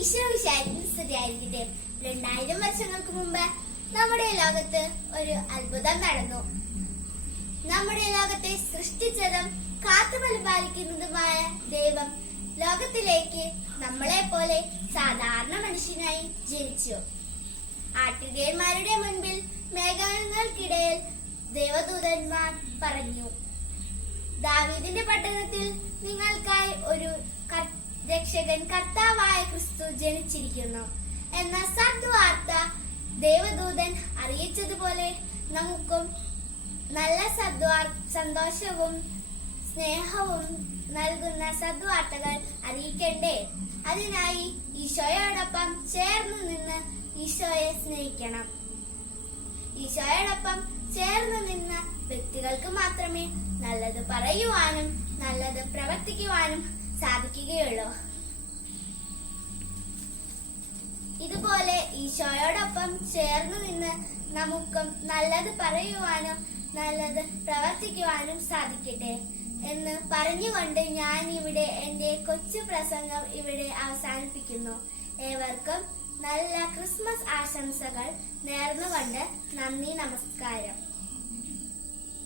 ഈശോ സ്തുതിയായിരിക്കട്ടെ. 2000 വർഷങ്ങൾക്ക് മുമ്പ് നമ്മുടെ ലോകത്ത് ഒരു അത്ഭുതം നടന്നു. നമ്മുടെ ലോകത്തെ സൃഷ്ടിച്ചതും കാത്തു പരിപാലിക്കുന്നതുമായ ദൈവം ലോകത്തിലേക്ക് നമ്മളെ പോലെ സാധാരണ മനുഷ്യനായി ജനിച്ചു. ആട്ടിടയന്മാരുടെ മുൻപിൽ മേഘങ്ങൾക്കിടയിൽ ദേവദൂതന്മാർ പറഞ്ഞു, ദാവീദിന്റെ പട്ടണത്തിൽ നിങ്ങൾക്കായി ഒരു രക്ഷകൻ കർത്താവായ ക്രിസ്തു ജനിച്ചിരിക്കുന്നു എന്ന സദ്വാർത്ത ദേവദൂതൻ അറിയിച്ചതുപോലെ നമുക്കും നല്ല സന്തോഷവും സ്നേഹവും നൽകുന്ന സദ്വാർത്തകൾ അറിയിക്കണ്ടേ? അതിനായി ഈശോയോടൊപ്പം ചേർന്ന് നിന്ന് ഈശോയെ സ്നേഹിക്കണം. ഈശോയോടൊപ്പം ചേർന്ന് നിന്ന വ്യക്തികൾക്ക് മാത്രമേ നല്ലത് പറയുവാനും നല്ലത് പ്രവർത്തിക്കുവാനും സാധിക്കുകയുള്ളൂ. ഇതുപോലെ ഈശോയോടൊപ്പം ചേർന്ന് നിന്ന് നമുക്കും നല്ലത് പറയുവാനും നല്ലത് പ്രവർത്തിക്കുവാനും സാധിക്കട്ടെ എന്ന് പറഞ്ഞുകൊണ്ട് ഞാൻ ഇവിടെ എന്റെ കൊച്ചു പ്രസംഗം ഇവിടെ അവസാനിപ്പിക്കുന്നു. ഏവർക്കും നല്ല ക്രിസ്മസ് ആശംസകൾ നേർന്നുകൊണ്ട് നന്ദി, നമസ്കാരം.